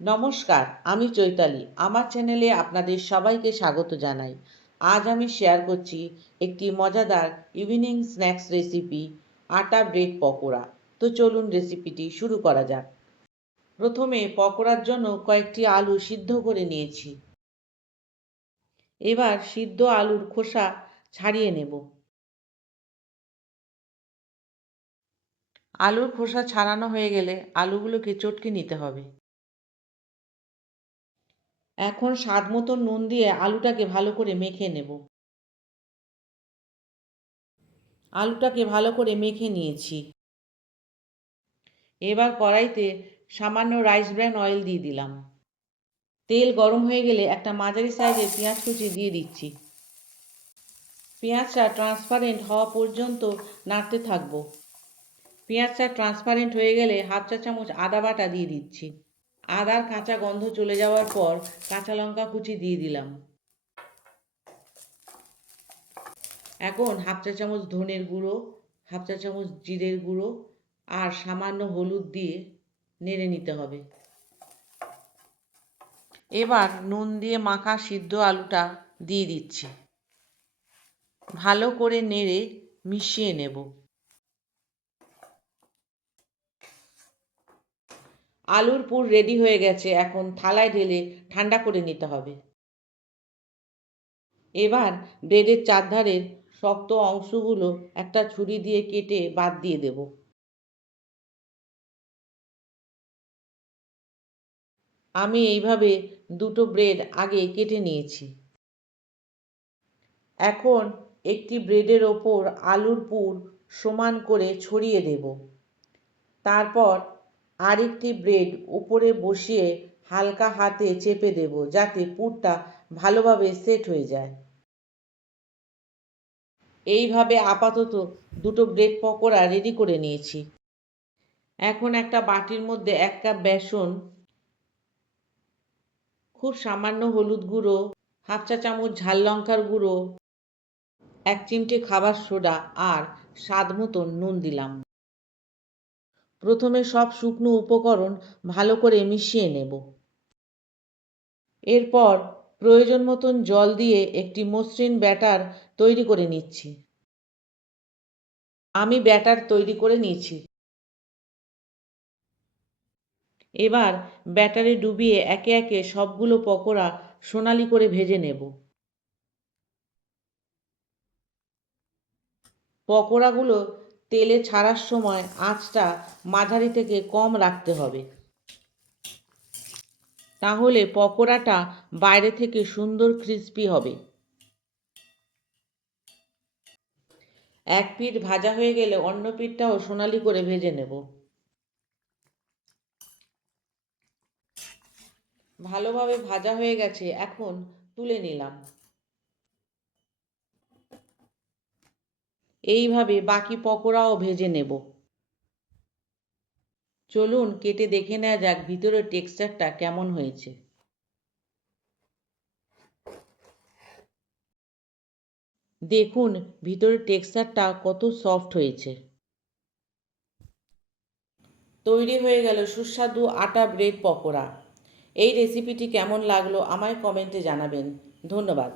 নমস্কার, আমি চৈতালি। আমার চ্যানেলে আপনাদের সবাইকে স্বাগত জানাই। আজ আমি শেয়ার করছি একটি মজাদার ইভিনিং স্ন্যাক্স রেসিপি, আটা ব্রেড পকোড়া। তো চলুন রেসিপিটি শুরু করা যাক। প্রথমে পকোড়ার জন্য কয়েকটি আলু সিদ্ধ করে নিয়েছি। এবার সিদ্ধ আলুর খোসা ছাড়িয়ে নেব। আলুর খোসা ছাড়ানো হয়ে গেলে আলুগুলোকে চটকে নিতে হবে। এখন স্বাদ মতো নুন দিয়ে আলুটাকে ভালো করে মেখে নেব। আলুটাকে ভালো করে মেখে নিয়েছি। এবার কড়াইতে সামান্য রাইস ব্র্যান অয়েল দিয়ে দিলাম। তেল গরম হয়ে গেলে একটা মাঝারি সাইজের পেঁয়াজ কুচি দিয়ে দিচ্ছি। পেঁয়াজটা ট্রান্সপারেন্ট হওয়া পর্যন্ত নাড়তে থাকবো। পেঁয়াজটা ট্রান্সপারেন্ট হয়ে গেলে হাফ চা চামচ আদা বাটা দিয়ে দিচ্ছি। আদার কাঁচা গন্ধ চলে যাওয়ার পর কাঁচা লঙ্কা কুচি দিয়ে দিলাম। এখন হাফ চা চামচ ধনের গুঁড়ো, হাফ চা চামচ জিরের গুঁড়ো আর সামান্য হলুদ দিয়ে নেড়ে নিতে হবে। এবার নুন দিয়ে মাখা সিদ্ধ আলুটা দিয়ে দিচ্ছি। ভালো করে নেড়ে মিশিয়ে নেব। আলুর পুর রেডি হয়ে গেছে। এখন থালায় ঢেলে ঠান্ডা করে নিতে হবে। এবার ব্রেডের চারধারের শক্ত অংশগুলো একটা ছুরি দিয়ে কেটে বাদ দিয়ে দেব। আমি এইভাবে দুটো ব্রেড আগে কেটে নিয়েছি। এখন একটি ব্রেডের ওপর আলুর পুর সমান করে ছড়িয়ে দেব। তারপর আরেকটি ব্রেড উপরে বসিয়ে হালকা হাতে চেপে দেব, যাতে পুরটা ভালোভাবে সেট হয়ে যায়। এইভাবে আপাতত দুটো ব্রেড পকোড়া রেডি করে নিয়েছি। এখন একটা বাটির মধ্যে 1 কাপ বেসন, খুব সামান্য হলুদ গুঁড়ো, হাফ চা চামচ ঝাল লঙ্কার গুঁড়ো, 1 চিমটে খাবার সোডা আর স্বাদ মতো নুন দিলাম। প্রথমে সব শুকনো উপকরণ ভালো করে মিশিয়ে নেব। এরপর প্রয়োজন মতন জল দিয়ে একটি মসৃণ ব্যাটার তৈরি করে নিচ্ছি। আমি ব্যাটার তৈরি করে নিয়েছি। এবার ব্যাটারে ডুবিয়ে একে একে সবগুলো পকোড়া সোনালি করে ভেজে নেব। পকোড়াগুলো তেলে ছাড়ার সময় আঁচটা মাঝারি থেকে কম রাখতে হবে। তাহলে পকোড়াটা বাইরে থেকে সুন্দর ক্রিস্পি হবে। এক পিঠ ভাজা হয়ে গেলে অন্য পিঠটাও সোনালি করে ভেজে নেব। ভালোভাবে ভাজা হয়ে গেছে, এখন তুলে নিলাম। এইভাবে বাকি পকোড়াও ভেজে নেব। চলুন কেটে দেখে নেওয়া যাক ভিতরের টেক্সচারটা কেমন হয়েছে। দেখুন ভিতরের টেক্সচারটা কত সফট হয়েছে। তৈরি হয়ে গেল সুস্বাদু আটা ব্রেড পকোড়া। এই রেসিপিটি কেমন লাগলো আমায় কমেন্টে জানাবেন। ধন্যবাদ।